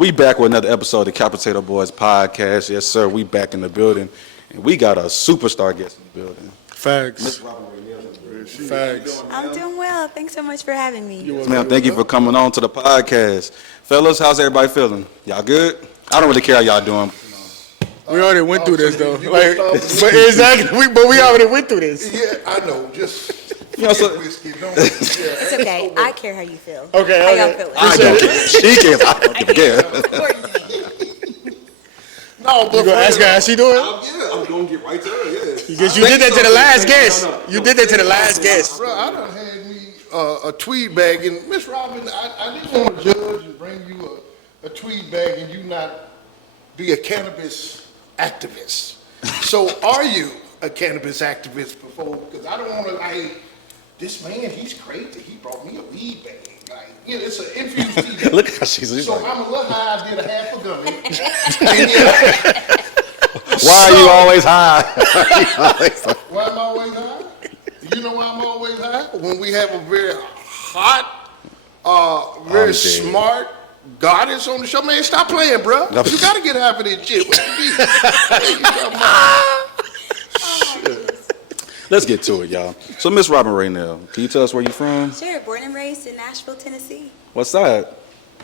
We back with another episode of the Capitato Boys podcast. Yes, sir. We back in the building, and we got a superstar guest in the building. Facts. Miss Robin Raynelle in the building. Facts. I'm doing well. Thanks so much for having me. Ma'am, thank you for coming on to the podcast. Fellas, how's everybody feeling? Y'all good? I don't really care how y'all doing. We already went through this though. Like, but exactly. But we already went through this. Yeah, I know. Just You know, so, whiskey. Don't, It's okay. I care how you feel. Okay, How y'all okay. feeling? I don't care. She cares. I don't care. Important to me. no, but You gonna ask her how she doing? I'm going to get right to her, yeah. Because you did that to the last guest. You did that to the last guest. bro, I done had me a tweed bag, and Miss Robin, I didn't want to judge and bring you a tweed bag and you not be a cannabis activist. So are you a cannabis activist before? Because I don't want to, like, this man, he's crazy. He brought me a weed bag. Like, you know, it's an infused tea bag. Look how she's So like, I'm a little high, I did a half a gummy. And, yeah, why are you always high? why am I always high? You know why I'm always high? When we have a very hot, very dead. smart goddess on the show. Man, stop playing, bro. You gotta get half of this shit. What you mean? What you talking about? Let's get to it, y'all. So, Miss Robin Raynelle, can you tell us where you from? Sure. Born and raised in Nashville, Tennessee. What side?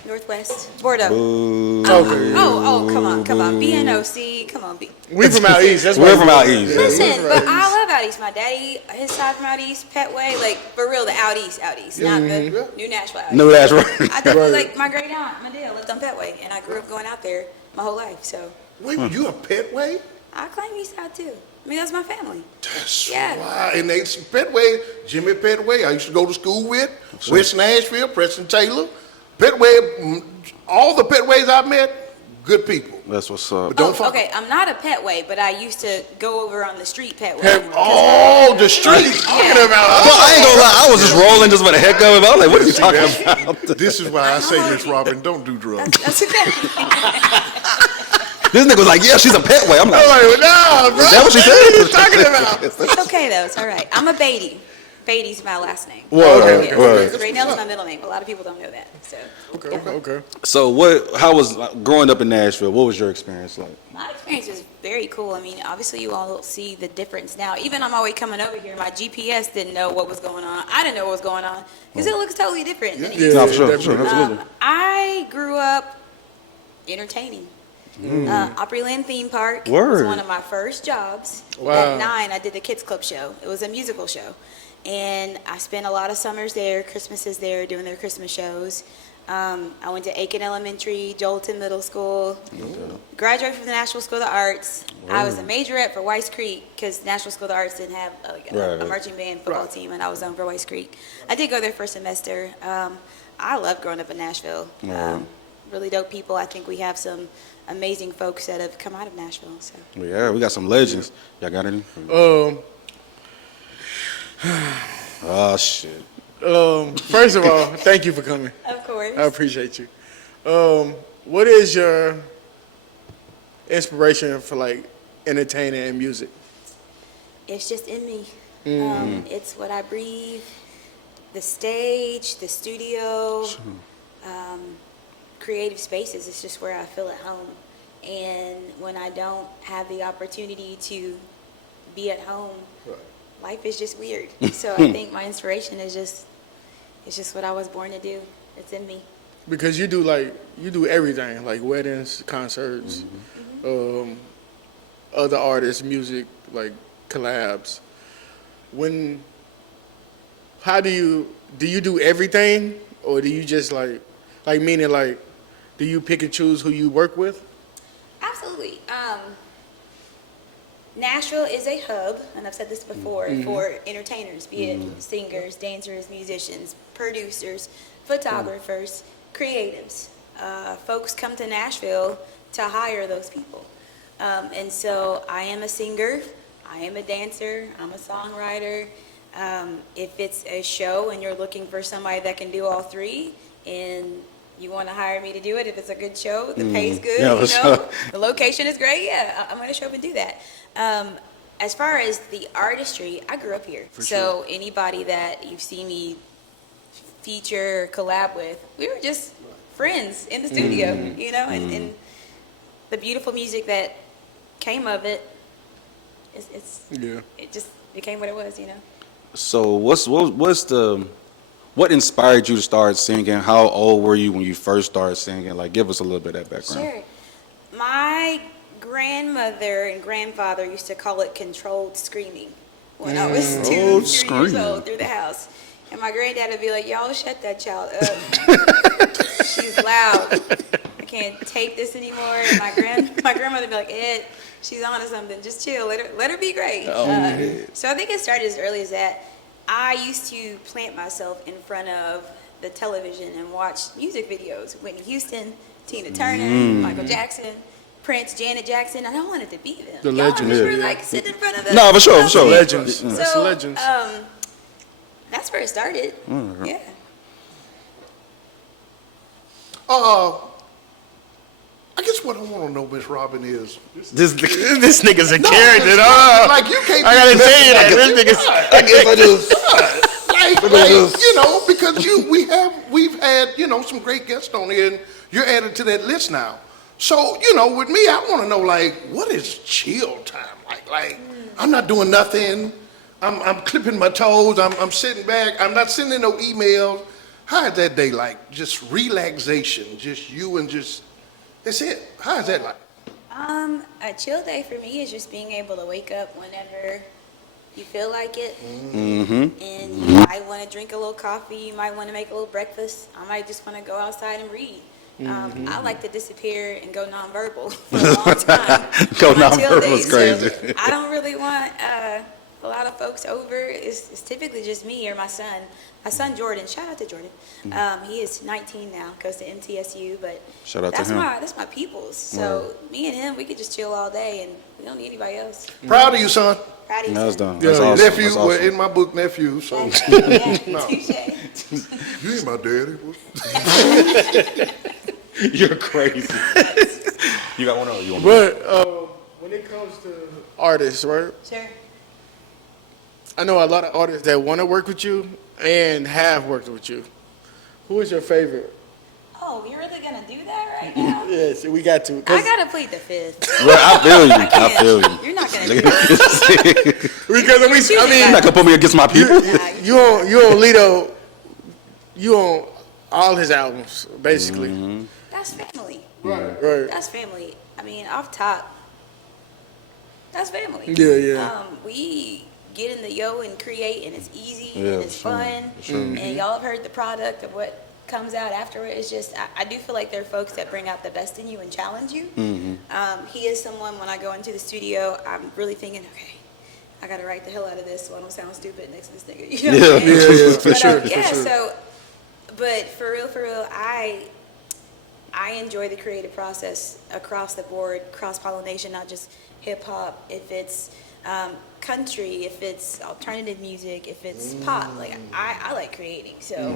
Northwest. Bordeaux. Boo. Oh, come on. BNOC. Come on, B. We from out east. That's We're why from out east. Yeah, Listen, we from but out I east. love out east. My daddy, his side from out east, Petway, like for real, the out east, not the New Nashville out east. No, that's right. I definitely like my great aunt, Medea, lived on Petway, and I grew up going out there my whole life. So Wait, you a Petway? I claim east side too. I mean, that's my family. That's Yeah. why. And they Petway, Jimmy Petway. I used to go to school with West Nashville, Preston Taylor, Petway. All the Petways I met, good people. That's what's up. But don't fuck. Okay, I'm not a Petway, but I used to go over on the street Petway. Oh, the street. Talking about. Well, I ain't gonna lie, I was just rolling just for the heck of it. I was like, what are you talking about? This is why I say, Miss Robin, don't do drugs. That's okay. This nigga was like, yeah, she's a Petway. I'm I'm like, like, nah, bro. is that what she said? What are you talking about? It's okay though. It's all right. I'm a Beatty. Beatty's my last name. Word, Yeah, word. Raynelle's my middle name. A lot of people don't know that. So Okay. So how was growing up in Nashville, what was your experience like? my experience was very cool. I mean, obviously you all see the difference now. Even on my way coming over here, my GPS didn't know what was going on. I didn't know what was going on because it looks totally different than it used No, to. for sure, definitely. absolutely. I grew up entertaining. Opryland Theme Park Word. was one of my first jobs. Wow. At 9, I did the Kids Club show. It was a musical show. And I spent a lot of summers there, Christmases there, doing their Christmas shows. I went to Aiken Elementary, Jolton Middle School, graduated from the National School of the Arts. I was a majorette for Weiss Creek because National School of the Arts didn't have a Right. marching band football team, and I was on for Weiss Creek. I did go there for a semester. I loved growing up in Nashville. Really dope people. I think we have some amazing folks that have come out of Nashville. So. Yeah, we got some legends. Y'all got any? Oh, shit. First of all, thank you for coming. Of course. I appreciate you. What is your inspiration for like entertaining and music? It's just in me. It's what I breathe. The stage, the studio, creative spaces. It's just where I feel at home. And when I don't have the opportunity to be at home, life is just weird. So I think my inspiration is just what I was born to do. It's in me. Because you do everything, like weddings, concerts, other artists, music, like collabs. How do you do everything, or do you just like meaning like, do you pick and choose who you work with? Absolutely. Nashville is a hub, and I've said this before, for entertainers, be it singers, dancers, musicians, producers, photographers, creatives. Folks come to Nashville to hire those people. And so I am a singer, I am a dancer, I'm a songwriter. If it's a show and you're looking for somebody that can do all three, and you want to hire me to do it, if it's a good show, the pay's good, Yeah, the location is great, yeah, I'm going to show up and do that. As far as the artistry, I grew up here. So anybody that you've seen me feature or collab with, we were just friends in the studio, you know, and the beautiful music that came of it, it just became what it was, you know. So what inspired you to start singing? How old were you when you first started singing? Like, give us a little bit of that background. Sure. My grandmother and grandfather used to call it controlled screaming when I was 2 years screaming. old through the house. And my granddad would be like, y'all shut that child up. She's loud. I can't take this anymore. And my grandmother would be like, Ed, she's on to something. Just chill. Let her be great. So I think it started as early as that. I used to plant myself in front of the television and watch music videos. Whitney Houston, Tina Turner, Michael Jackson, Prince, Janet Jackson. I wanted to be them. The Y'all legends. remember, like, sitting in front of the No, for sure, for sure. Legends. So, That's legends. that's where it started. Yeah. I guess what I want to know, Miss Robin, is This nigga's a character. like you can't. I gotta tell you that this nigga's. I guess I just. like you know, because we've had some great guests on here, and you're added to that list now. So with me, I want to know, like, what is chill time like? Like, I'm not doing nothing. I'm clipping my toes. I'm sitting back. I'm not sending no emails. How is that day like? Just relaxation, just you and just that's it. How is that like? A chill day for me is just being able to wake up whenever you feel like it. And you might want to drink a little coffee. You might want to make a little breakfast. I might just want to go outside and read. I like to disappear and go nonverbal for a long time. Go on my chill nonverbal days. is crazy. So I don't really want a lot of folks over. It's typically just me or my son. My son Jordan, shout out to Jordan. He is 19 now, goes to MTSU, but Shout out to that's him. my peoples. So me and him, we could just chill all day, and we don't need anybody else. Proud of you, son. Proud of you, That's son. done. That's awesome. Nephew, That's well, awesome. in my book, nephew. So Yeah, No. touche. you ain't my daddy. You're crazy. You got one or you want? But when it comes to artists, right? Sure. I know a lot of artists that want to work with you and have worked with you. Who is your favorite? Oh, you're really gonna do that right now? Yes, we got to. I gotta plead the fifth. Right, I feel you. I feel you. You're not gonna do that. Because You're not gonna put me against my people. you on Lito, you on all his albums, basically. That's family. Right. That's family. I mean, off top, that's family. Yeah. We get in the and create, and it's easy Yeah, and it's sure, fun. And y'all have heard the product of what comes out afterward. It's just, I do feel like there are folks that bring out the best in you and challenge you. He is someone, when I go into the studio, I'm really thinking, okay, I gotta write the hell out of this so I don't sound stupid next to this nigga. You know what I'm saying? Yeah, for But, sure. yeah, for sure. so, but for real, I enjoy the creative process across the board, cross-pollination, not just hip-hop. If it's country, if it's alternative music, if it's pop, like I like creating. So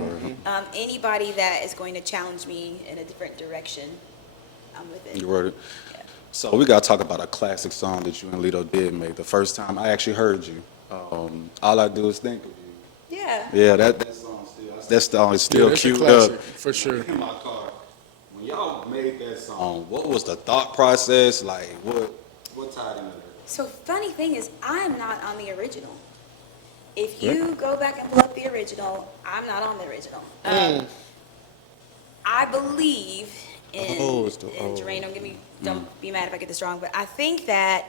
anybody that is going to challenge me in a different direction, I'm with it. You wrote it. Yeah. So we gotta talk about a classic song that you and Lito did make. The first time I actually heard you, All I Do Is Think of You. Yeah. Yeah, that song is still That's a queued classic, up for sure. in my car. When y'all made that song, what was the thought process? Like, what tied into that? So funny thing is, I am not on the original. If you go back and pull up the original, I'm not on the original. I believe in, and Jermaine, don't be mad if I get this wrong, but I think that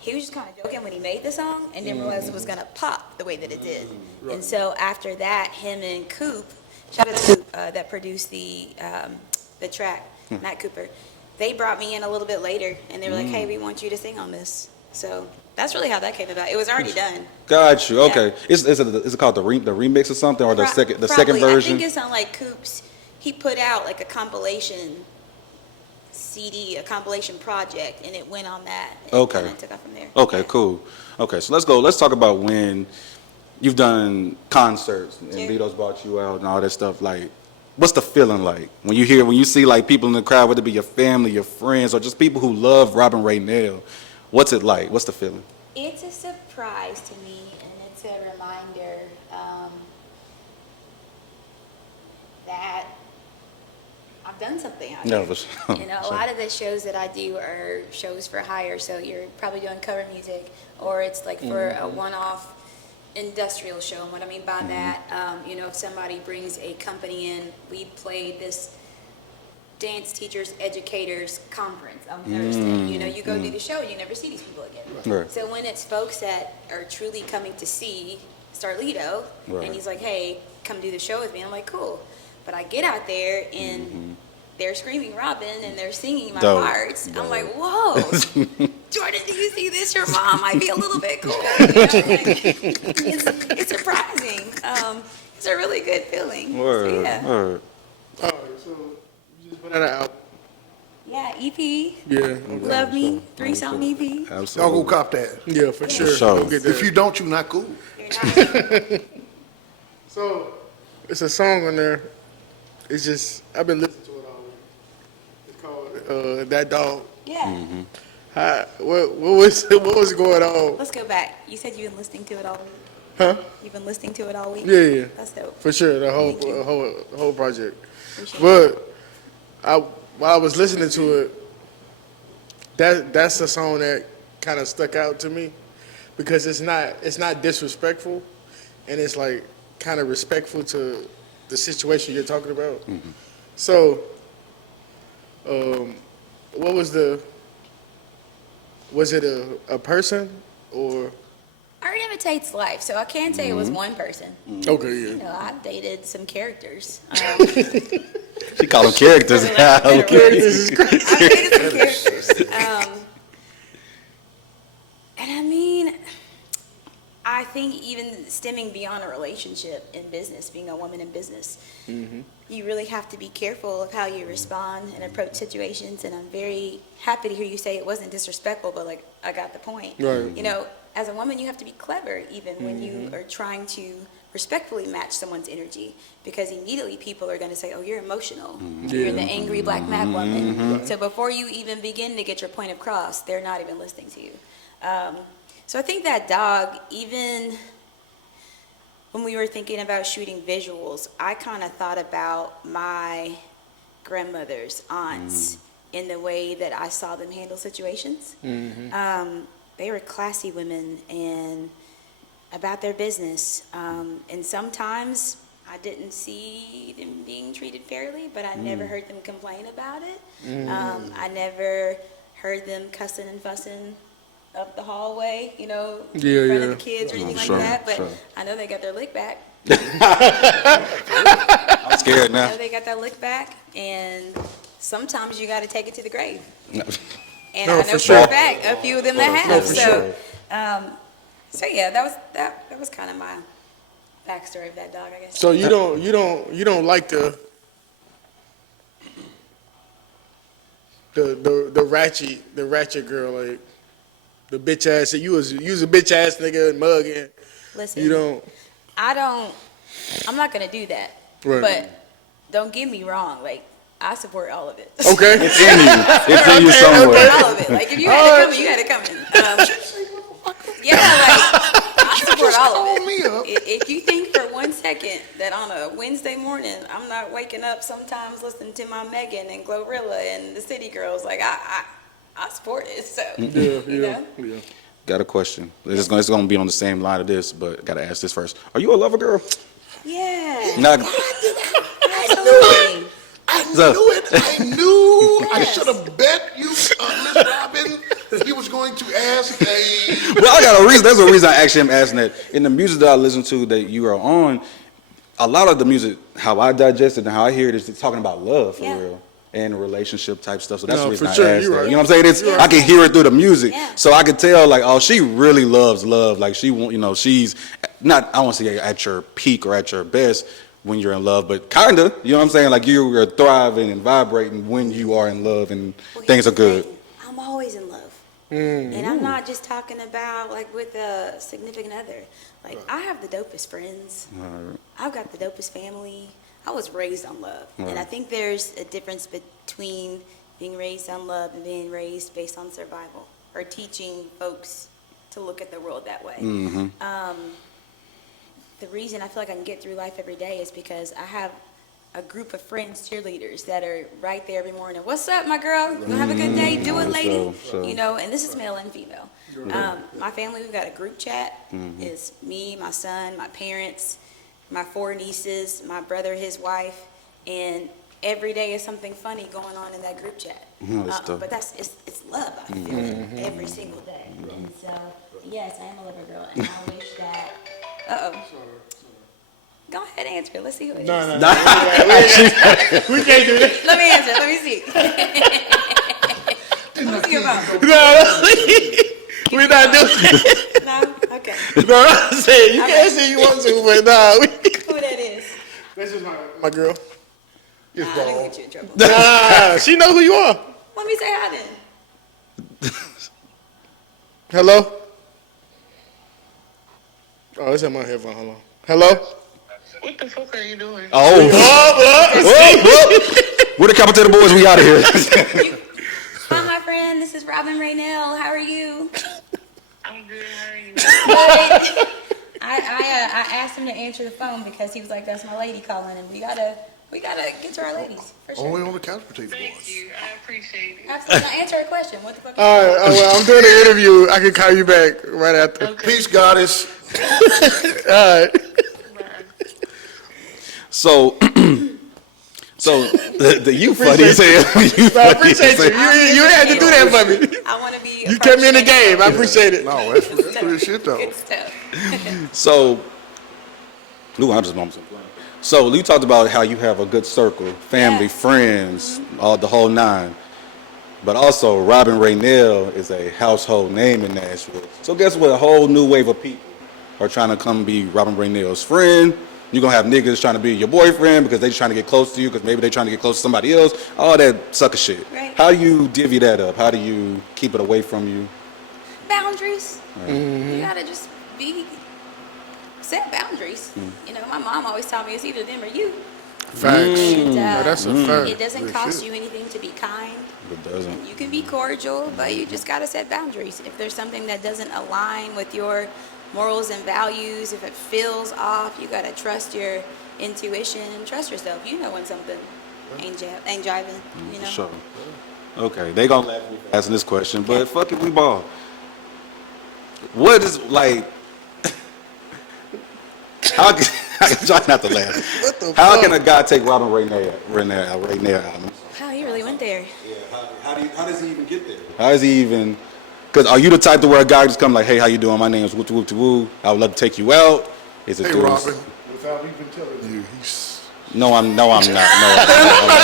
he was just kind of joking when he made the song and didn't realize it was gonna pop the way that it did. And so after that, him and Coop, shout out to Coop, that produced the track, Matt Cooper, they brought me in a little bit later and they were like, hey, we want you to sing on this. So that's really how that came about. It was already done. Got you. Yeah. Okay. Is it called the remix or something, or the second Probably. version? I think it's on like Coop's. He put out like a compilation CD, a compilation project, and it went on that. And Okay. kinda took off from there. Okay, Yeah. cool. Okay, so let's go. Let's talk about when you've done concerts and Yeah. Lito's brought you out and all that stuff. Like, what's the feeling like when you see like people in the crowd, whether it be your family, your friends, or just people who love Robin Raynelle? What's it like? What's the feeling? It's a surprise to me, and it's a reminder that I'm done something out No, here. for sure. You know, a lot of the shows that I do are shows for hire, so you're probably doing cover music, or it's like for a one-off industrial show. And what I mean by that, you know, if somebody brings a company in, we played this dance teachers educators conference on Thursday. You know, you go do the show, you never see these people again. Right. So when it's folks that are truly coming to see Starlito, Right. and he's like, hey, come do the show with me, I'm like, cool. But I get out there and they're screaming Robin and they're singing my Dope. parts. Dope. I'm like, whoa, Jordan, do you see this? Your mom might be a little bit cooler. You know? Like, it's surprising. It's a really good feeling. Word. So, yeah. Word. All right, so you just put out an album. Yeah, EP. Yeah, okay. Love Me, 3-song EP. Y'all Absolutely. go cop that. Yeah, for sure. sure. Go get that. If you don't, you not cool. You're not- So, it's a song on there. It's just, I've been listening to it all week. It's called That Dog. yeah. What was going on? Let's go back. You said you've been listening to it all week. Huh? You've been listening to it all week? Yeah. That's dope. For sure, the Thank you. whole project. Appreciate But while I was listening to it, that's a song that kind of stuck out to me because it's not disrespectful, and it's like kind of respectful to the situation you're talking about. So, what was it a person or? Art imitates life, so I can't say it was one person. Okay, You yeah. know, I've dated some characters. She call them characters. I've dated some characters. And I mean, I think even stemming beyond a relationship in business, being a woman in business, you really have to be careful of how you respond and approach situations. And I'm very happy to hear you say it wasn't disrespectful, but like, I got the point. Right. You know, as a woman, you have to be clever even when you are trying to respectfully match someone's energy, because immediately people are going to say, oh, you're emotional. You're the angry black mad woman. So before you even begin to get your point across, they're not even listening to you. So I think that dog, even when we were thinking about shooting visuals, I kind of thought about my grandmother's aunts in the way that I saw them handle situations. They were classy women and about their business. And sometimes I didn't see them being treated fairly, but I never heard them complain about it. I never heard them cussing and fussing up the hallway, you know, in front of the kids or anything Sure, like that. But sure. I know they got their lick back. I'm scared I now. know they got that lick back, and sometimes you got to take it to the grave. And No, I know for for sure. a fact a few of them that No, have. for So, sure. so yeah, that was kind of my backstory of that dog, I guess. So you don't like the ratchet girl, like the bitch ass. You was a bitch ass nigga and mugging. Listen, You don't. I'm not gonna do that. Right. But don't get me wrong, like I support all of it. Okay. It's in you. It's in you I somewhere. support all of it. Like if you had it coming, you had it coming. Yeah, like I support all of called me up. it. If you think for 1 second that on a Wednesday morning I'm not waking up sometimes listening to my Megan and Glorilla and the City Girls, like I support it. So you know? Yeah. Got a question. It's going to be on the same line of this, but got to ask this first. Are you a lover girl? Yeah. Not. Absolutely. I So- knew it. I knew. I should have bet you, Miss Robin, that he was going to ask a. Well, I got a reason. That's the reason I actually am asking that. In the music that I listen to that you are on, a lot of the music, how I digest it and how I hear it is talking about love for Yeah. real and relationship type stuff. So that's No, the reason for I sure, asked you're that. right. You know what I'm saying? I can hear it through the music, Yeah. so I could tell like, oh, she really loves love. Like she won't, you know, she's not. I won't say at your peak or at your best when you're in love, but kinda. You know what I'm saying? Like you are thriving and vibrating when you are in love and Well, things are here's the good. thing. I'm always in love. And I'm not just talking about like with a significant other. Like I have the dopest friends. I've got the dopest family. I was raised on love. And I think there's a difference between being raised on love and being raised based on survival or teaching folks to look at the world that way. The reason I feel like I can get through life every day is because I have a group of friends, cheerleaders that are right there every morning. What's up, my girl? You gonna have a good day? Do it, lady. Sure. You know, and this is male and female. My family, we've got a group chat. It's me, my son, my parents, my 4 nieces, my brother, his wife, and every day is something funny going on in that group chat. But it's love, I feel, every single day. And so, yes, I am a lover girl, and I wish that. Go ahead, answer it. Let's see who it is. No. We can't do that. Let me answer. Let me see. Let me see your phone. No, we're not doing it. No? Okay. No, I'm saying you can't say you want to, but nah. Who that is? This is my girl. Nah, I didn't get you in trouble. Nah, she know who you are. Let me say hi then. Hello? Oh, it's in my headphone. Hold on. Hello? What the fuck are you doing? We're the Capitated Boys. We out of here. Hi, my friend. This is Robin Raynelle. How are you? I'm good. How are you? I asked him to answer the phone because he was like, "That's my lady calling," and we gotta get to our ladies for sure. Only on the couch potato Thank boys. you. I appreciate it. Absolutely. Now answer a question. What the fuck? All right. Well, I'm doing an interview. I can call you back right after. Okay. Peace, goddess. All right. Bye. So the you funny as hell. I appreciate you. You had to do that for me. I want to be. You kept me in the game. I appreciate it. No, that's real shit, though. Good stuff. So, I just want some. So you talked about how you have a good circle, family, friends, all the whole nine. But also, Robin Raynelle is a household name in Nashville. So guess what? A whole new wave of people are trying to come be Robin Raynelle's friend. You're going to have niggas trying to be your boyfriend because they're just trying to get close to you because maybe they're trying to get close to somebody else. All that sucker shit. Right. How do you divvy that up? How do you keep it away from you? Boundaries. You gotta just set boundaries. You know, my mom always taught me it's either them or you. Facts. And, Yeah, that's a fact. It doesn't Real cost shit. you anything to be kind. It doesn't. You can be cordial, but you just gotta set boundaries. If there's something that doesn't align with your morals and values, if it feels off, you gotta trust your intuition and trust yourself. You know when something ain't jiving. You know. For sure. Okay, they gonna laugh at me for asking this question, but fuck it, we ball. What is like? How can I try not to laugh? How can a guy take Robin Raynelle out? Wow, he really went there. Yeah, how does he even get there? How does he even? Because are you the type to where a guy just come like, hey, how you doing? My name is whoop whoop woo. I would love to take you out. Is it Hey, through- Robin. Without even telling you, he's. No, I'm not. No, I'm not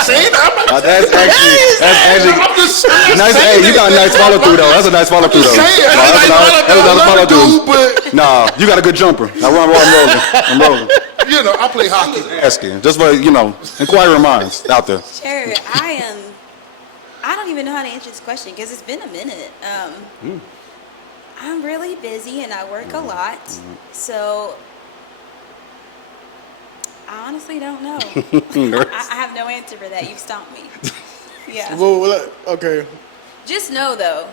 saying that. That's actually I'm just nice. saying Hey, you got a nice follow through though. That's a nice follow through though. saying, That's a nice follow through. but Nah, you got a good jumper. Now I'm rolling. you know, I play hockey. Asking, just for inquiring minds out there. Sure, I don't even know how to answer this question because it's been a minute. I'm really busy and I work a lot, so I honestly don't know. I have no answer for that. You've stumped me. Yeah. Well, okay. Just know though,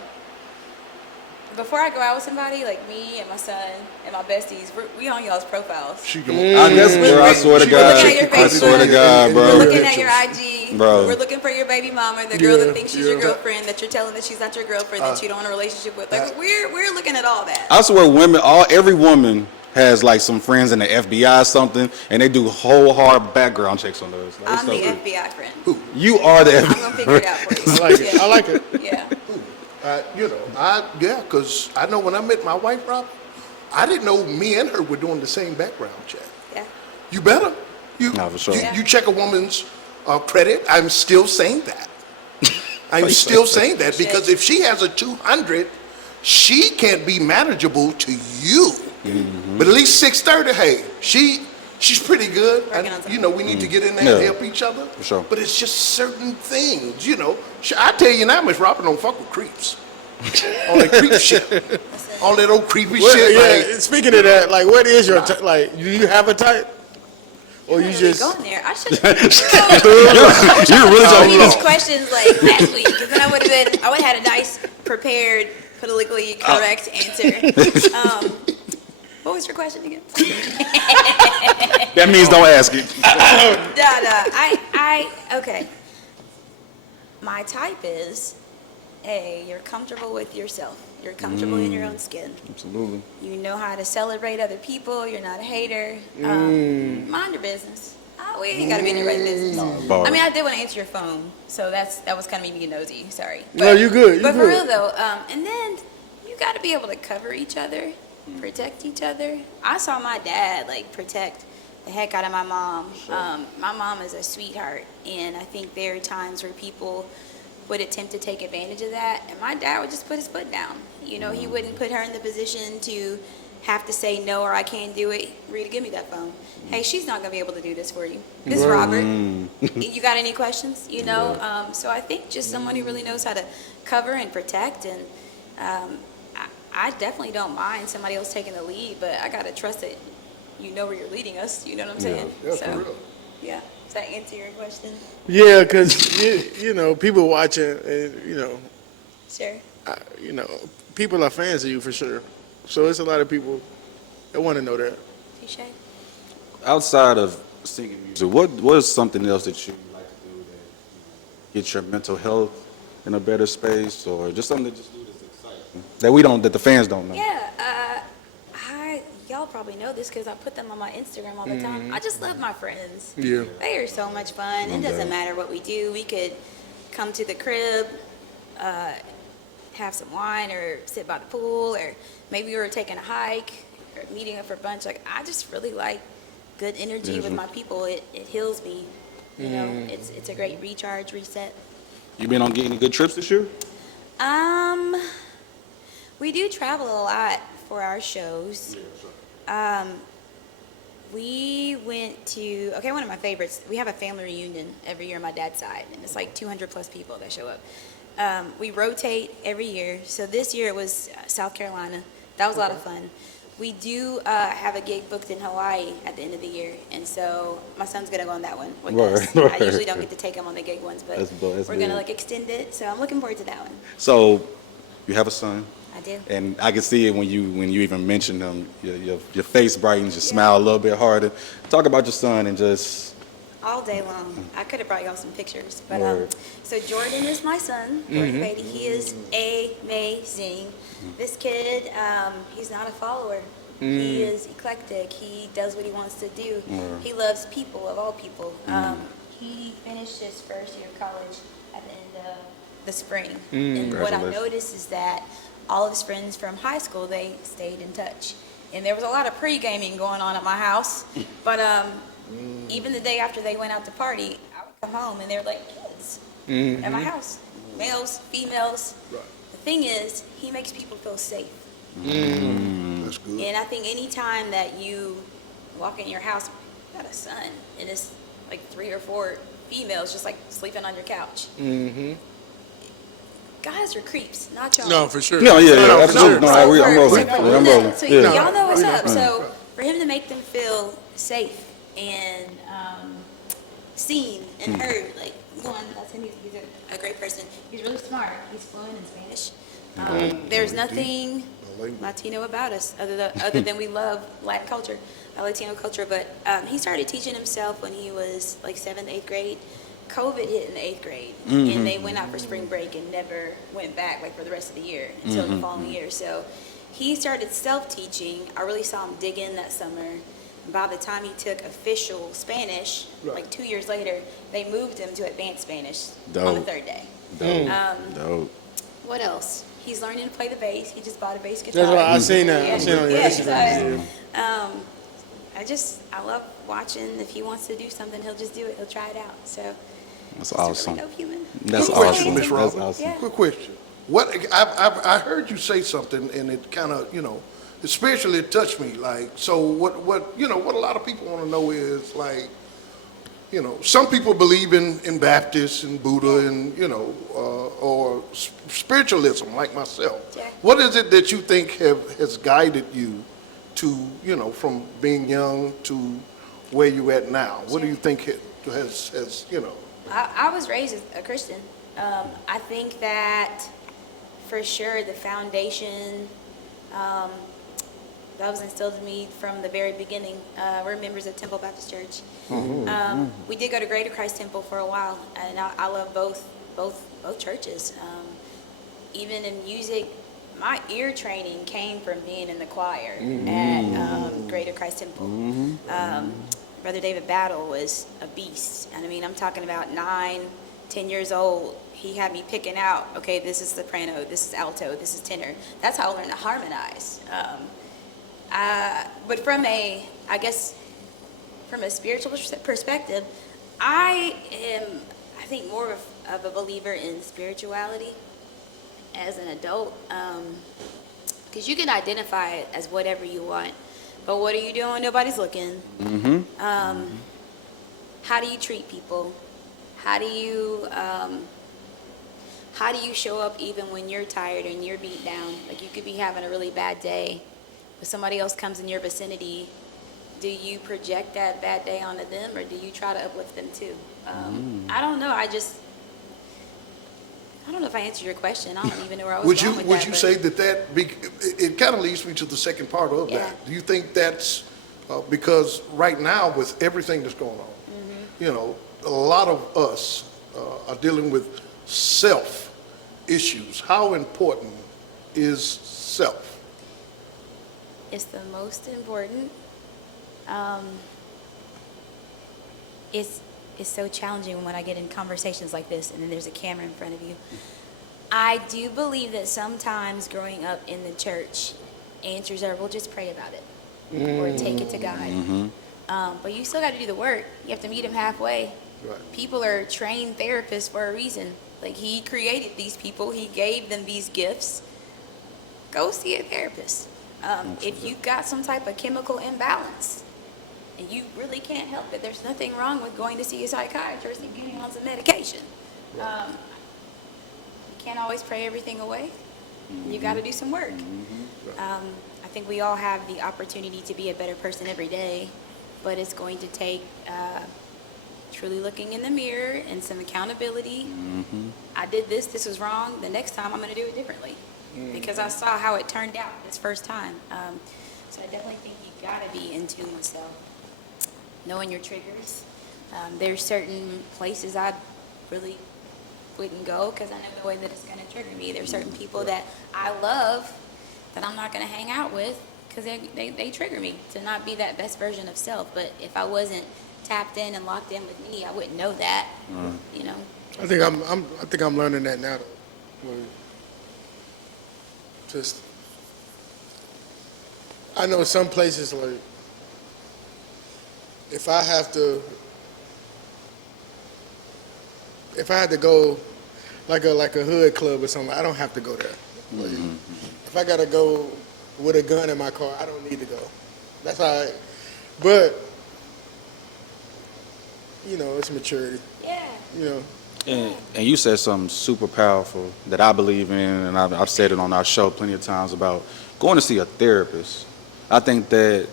before I go out with somebody, like me and my son and my besties, we on y'all's profiles. She go. I guess, bro, I swear to God. looking at your I swear to Facebook. God, We're bro. looking at your IG. Bro. We're looking for your baby mama, the girl Yeah, that thinks she's your yeah. girlfriend, that you're telling that she's not your girlfriend, that you don't want a relationship with. Like we're looking at all that. I swear, every woman has like some friends in the FBI or something, and they do whole hard background checks on those. Like, I'm the so- FBI friend. You are the I'm gonna figure it out for you. I like it. I like it. Yeah. Because I know when I met my wife, Rob, I didn't know me and her were doing the same background check. Yeah. You better. No, for sure. You check a woman's credit. I'm still saying that. I'm still saying that because if she has a 200, she can't be manageable to you. But at least 630, hey, she's pretty good. Working on something. We need to get in there and Yeah. help each other. For sure. But it's just certain things, I tell you now, Miss Robin don't fuck with creeps. All that creep shit. All that old creepy Well, shit. yeah. Speaking of that, like, what is your like? Do you have a type, or you Really just? going there. I should. You're really Ask me talking. these questions like last week, because then I would have had a nice, prepared, politically correct answer. What was your question again? That means don't ask it. Okay. My type is, hey, you're comfortable with yourself. You're comfortable in your own skin. Absolutely. You know how to celebrate other people. You're not a hater. Mind your business. We ain't got to be in your right business. Bar. I mean, I did want to answer your phone, so that was kind of me being nosy. Sorry. No, you good. You But for good. real though, and then you got to be able to cover each other, protect each other. I saw my dad like protect the heck out of my mom. My mom is a sweetheart, and I think there are times where people would attempt to take advantage of that, and my dad would just put his foot down. You know, he wouldn't put her in the position to have to say no or I can't do it. Rita, give me that phone. Hey, she's not gonna be able to do this for you. This is Robert. You got any questions? You know, so I think just someone who really knows how to cover and protect, and I definitely don't mind somebody else taking the lead, but I gotta trust that you know where you're leading us. You know what I'm saying? Yeah, for real. Yeah. Does that answer your question? Yeah, because you know, people watching, and Sure. people are fans of you for sure. So it's a lot of people that want to know that. Touche. Outside of singing music, what is something else that you like to do that get your mental health in a better space, or just something that just do that's exciting that the fans don't know? Yeah. Y'all probably know this because I put them on my Instagram all the time. I just love my friends. Yeah. They are so much fun. It doesn't matter what we do. We could come to the crib, have some wine, or sit by the pool, or maybe we were taking a hike, or meeting up for brunch. Like, I just really like good energy with my people. It heals me. You know, it's a great recharge, reset. You been on getting good trips this year? We do travel a lot for our shows. We went to, one of my favorites, we have a family reunion every year on my dad's side, and it's like 200 plus people that show up. We rotate every year, so this year it was South Carolina. That was a lot of fun. We do have a gig booked in Hawaii at the end of the year, and so my son's gonna go on that one with us. I usually don't get to take him on the gig ones, but we're gonna like extend it, so I'm looking forward to that one. So, you have a son. I do. And I can see it when you even mention him. Your face brightens, you smile a little bit harder. Talk about your son and just All day long. I could have brought y'all some pictures, but Word. so Jordan is my son, Jordan Beatty. He is amazing. This kid, he's not a follower. He is eclectic. He does what he wants to do. He loves people, of all people. He finished his first year of college at the end of the spring, and what I Congratulations. noticed is that all of his friends from high school, they stayed in touch. And there was a lot of pre-gaming going on at my house, but even the day after they went out to party, I would come home and they were like kids at my house, males, females. The thing is, he makes people feel safe. That's good. And I think any time that you walk in your house, you got a son, and it's like 3 or 4 females just like sleeping on your couch. Guys are creeps, not y'all. No, for sure. no, yeah, No, for absolutely. sure. No, I'm rolling. I'm rolling. So Yeah. y'all know what's up. So for him to make them feel safe and seen and heard, like one, that's him. He's a great person. He's really smart. He's fluent in Spanish. There's nothing Latino about us other than we love Latin culture, Latino culture. But he started teaching himself when he was like 7th, 8th grade. COVID hit in the 8th grade, and they went out for spring break and never went back like for the rest of the year until the following year. So he started self-teaching. I really saw him dig in that summer. By the time he took official Spanish, like 2 years later, they moved him to advanced Spanish on the Dope. 3rd day. Dope. What else? He's learning to play the bass. He just bought a bass guitar. That's why I seen that. I seen it on your Instagram. So, I love watching. If he wants to do something, he'll just do it. He'll try it out. So That's just a awesome. really dope human. That's Quick question, awesome. Miss That's Robin. awesome. Yeah. Quick question. What I heard you say something, and it kind of especially it touched me. Like, so what a lot of people want to know is like, some people believe in Baptists and Buddha and or spiritualism like myself. Yeah. What is it that you think has guided you to from being young to where you at now? What do you think has I was raised as a Christian. I think that for sure the foundation, the That was instilled in me from the very beginning. We're members of Temple Baptist Church. We did go to Greater Christ Temple for a while, and I love both churches. Even in music, my ear training came from being in the choir at Greater Christ Temple. Brother David Battle was a beast. And I mean, I'm talking about 9, 10 years old. He had me picking out, okay, this is soprano, this is alto, this is tenor. That's how I learned to harmonize. But from a spiritual perspective, I think, more of a believer in spirituality as an adult. Because you can identify it as whatever you want. But what are you doing when nobody's looking? How do you treat people? How do you show up even when you're tired and you're beat down? Like, you could be having a really bad day, but somebody else comes in your vicinity. Do you project that bad day onto them, or do you try to uplift them too? I don't know. I don't know if I answered your question. I don't even know where I was going with that. Would you say that it kind of leads me to the second part of that? Do you think that's because right now with everything that's going on, you know, a lot of us are dealing with self issues. How important is self? It's the most important. It's so challenging when I get in conversations like this and then there's a camera in front of you. I do believe that sometimes growing up in the church, answers are, well, just pray about it or take it to God. But you still got to do the work. You have to meet him halfway. Right. People are trained therapists for a reason. Like, he created these people. He gave them these gifts. Go see a therapist. If you've got some type of chemical imbalance and you really can't help it, there's nothing wrong with going to see a psychiatrist and getting on some medication. You can't always pray everything away. You got to do some work. I think we all have the opportunity to be a better person every day, but it's going to take truly looking in the mirror and some accountability. I did this was wrong. The next time I'm going to do it differently because I saw how it turned out this first time. So I definitely think you got to be in tune with self, knowing your triggers. There's certain places I really wouldn't go because I know the way that it's going to trigger me. There's certain people that I love that I'm not going to hang out with because they trigger me to not be that best version of self. But if I wasn't tapped in and locked in with me, I wouldn't know that. You know. I think I'm learning that now. Just, I know some places, like, if I had to go like a hood club or something, I don't have to go there. Like, if I gotta go with a gun in my car, I don't need to go. That's all right. But you know, it's maturity. Yeah. You know. And you said something super powerful that I believe in, and I've said it on our show plenty of times about going to see a therapist. I think that,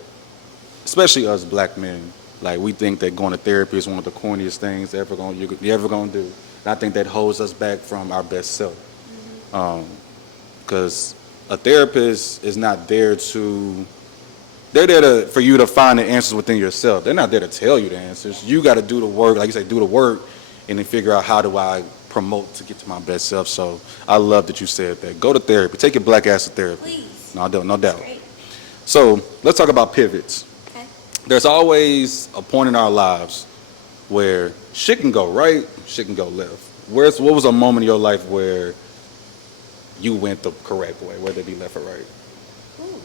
especially us black men, like, we think that going to therapy is one of the corniest things you're ever gonna do. And I think that holds us back from our best self. Because a therapist is not there they're there for you to find the answers within yourself. They're not there to tell you the answers. You got to do the work, like you say, do the work, and then figure out how do I promote to get to my best self. So I love that you said that. Go to therapy. Take your black ass to therapy. Please. No doubt. Great. So let's talk about pivots. Okay. There's always a point in our lives where shit can go right, shit can go left. What was a moment in your life where you went the correct way, whether it be left or right? Ooh.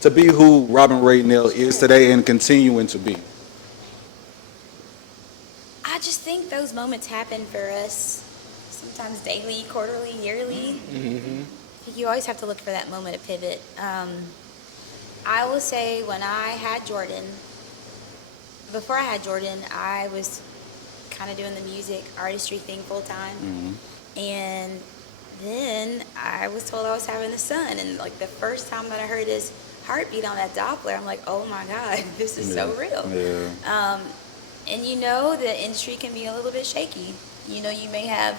To be who Robin Raynelle is today and continuing to be. I just think those moments happen for us sometimes daily, quarterly, yearly. I think you always have to look for that moment of pivot. I will say when I had Jordan, before I had Jordan, I was kind of doing the music artistry thing full time. And then I was told I was having a son. And like the first time that I heard his heartbeat on that Doppler, I'm like, oh my God, this is so real. Yeah. And you know, the industry can be a little bit shaky. You know, you may have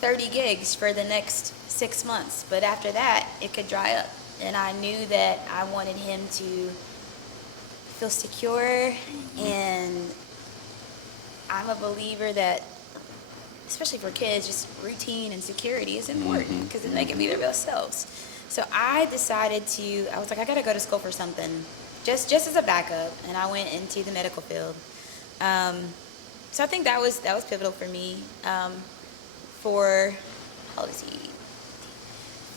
30 gigs for the next 6 months, but after that, it could dry up. and I knew that I wanted him to feel secure, and I'm a believer that, especially for kids, just routine and security is important because then they can be their best selves. So I decided I was like, I gotta go to school for something, just as a backup, and I went into the medical field. So I think that was pivotal for me. For how old is he?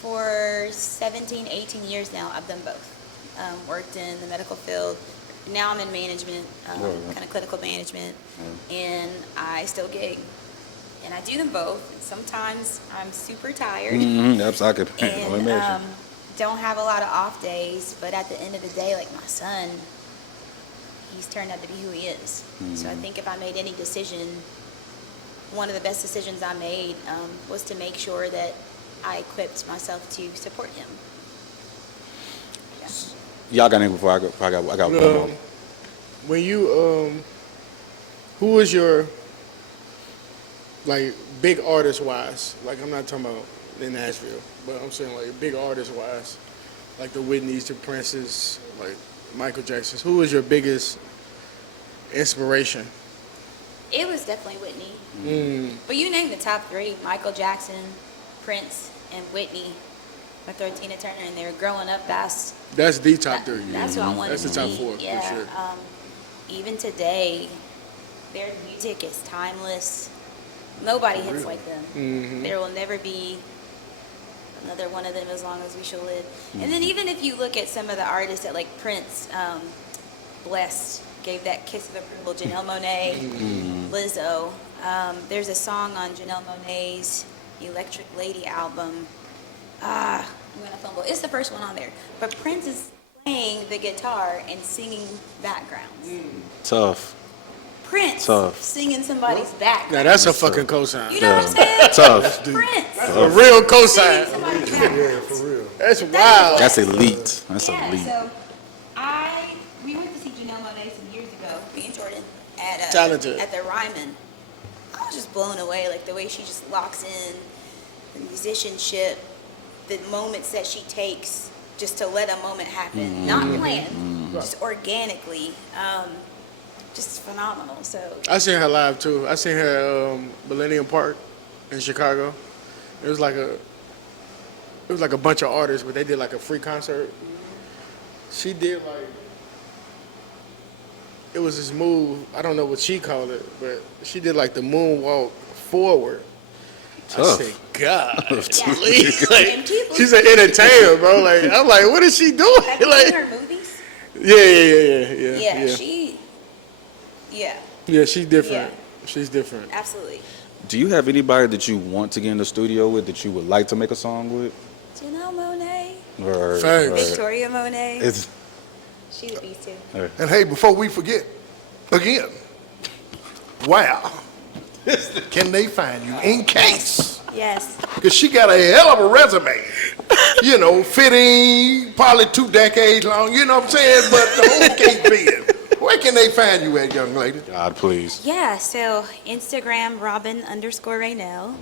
For 17, 18 years now, I've done both. Worked in the medical field. Now I'm in management, kind of clinical management, and I still gig. And I do them both. Sometimes I'm super tired I could only and imagine. don't have a lot of off days, but at the end of the day, like my son, he's turned out to be who he is. So I think if I made any decision, one of the best decisions I made was to make sure that I equipped myself to support him. Yeah. Y'all got anything before I got one more. When you who was your like big artist wise? Like I'm not talking about in Nashville, but I'm saying like big artist wise, like the Whitneys, the Princes, like Michael Jackson's. Who was your biggest inspiration? It was definitely Whitney. But you named the top three: Michael Jackson, Prince, and Whitney. With Tina Turner, and they were growing up. That's the top three. That's what I wanted That's the to top be. four Yeah. for sure. Even today, their music is timeless. Nobody hits like them. There will never be another one of them as long as we shall live. And then even if you look at some of the artists that like Prince, Blessed gave that kiss of approval, Janelle Monáe, Lizzo. There's a song on Janelle Monáe's Electric Lady album. I'm gonna fumble. It's the first one on there. But Prince is playing the guitar and singing backgrounds. Tough. Prince Tough. singing somebody's background. Now that's a fucking cosign. You know what I'm saying? Tough. Prince. A real Singing cosign. somebody's background. For real. That's wild. That's elite. That's Yeah, elite. so we went to see Janelle Monáe some years ago, me and Jordan, Talented. at the Ryman. I was just blown away, like the way she just locks in the musicianship, the moments that she takes just to let a moment happen, not planned, just organically, just phenomenal. So I seen her live too. I seen her Millennium Park in Chicago. It was like a bunch of artists, but they did like a free concert. She did like, it was this move. I don't know what she called it, but she did like the moonwalk forward. Tough. I said, God, yeah. like, And people- she's an entertainer, bro. Like I'm like, what is she doing? have you Like, seen her movies? yeah. Yeah, She's different. Yeah. She's different. absolutely. Do you have anybody that you want to get in the studio with that you would like to make a song with? Janelle Monáe, Or, Facts. Victoria Monet, it's, she's a beast too. And hey, before we forget, again, wow. Can they find you in case? Yes. Because she got a hell of a resume. You know, fitting, probably 2 decades long, you know what I'm saying? But the whole case being, where can they find you at, young lady? God, please. Yeah, so Instagram, Robin_Raynelle.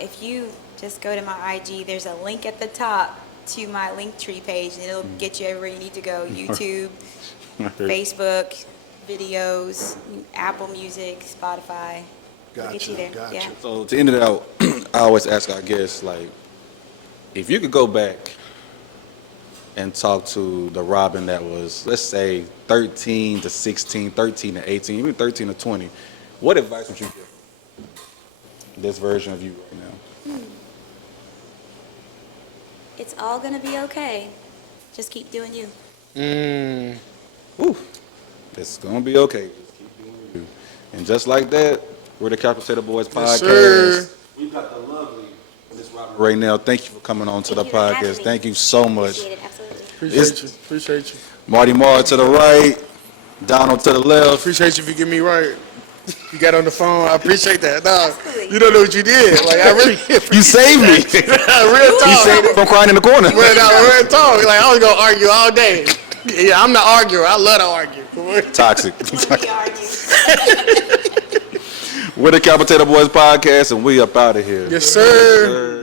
If you just go to my IG, there's a link at the top to my Linktree page, and it'll get you everywhere you need to go. YouTube, Facebook, videos, Apple Music, Spotify. It'll get you there. Gotcha. Yeah. So to end it out, I always ask our guests, like, if you could go back and talk to the Robin that was, let's say, 13 to 16, 13 to 18, even 13 to 20, what advice would you give this version of you right now? It's all going to be okay. Just keep doing you. Whew. It's going to be okay. Just keep doing you. And just like that, we're the Capital City Boys Yes, podcast. sir. We've got the lovely Miss Robin Raynelle. Thank you for coming on to the Thank you for having podcast. me. Thank you so much. Appreciate it, absolutely. Appreciate you. Marty Marr to the right, Donald to the left. Appreciate you for getting me right. You got on the phone. I appreciate that. Nah, Absolutely. you don't know what you did. Like I really You saved me. real talk. You saved me from crying in the corner. Real talk. Like I was gonna argue all day. Yeah, I'm the arguer. I love to argue. Toxic. When we argue. We're the Capital Boys podcast, and we up out of here. Yes, sir.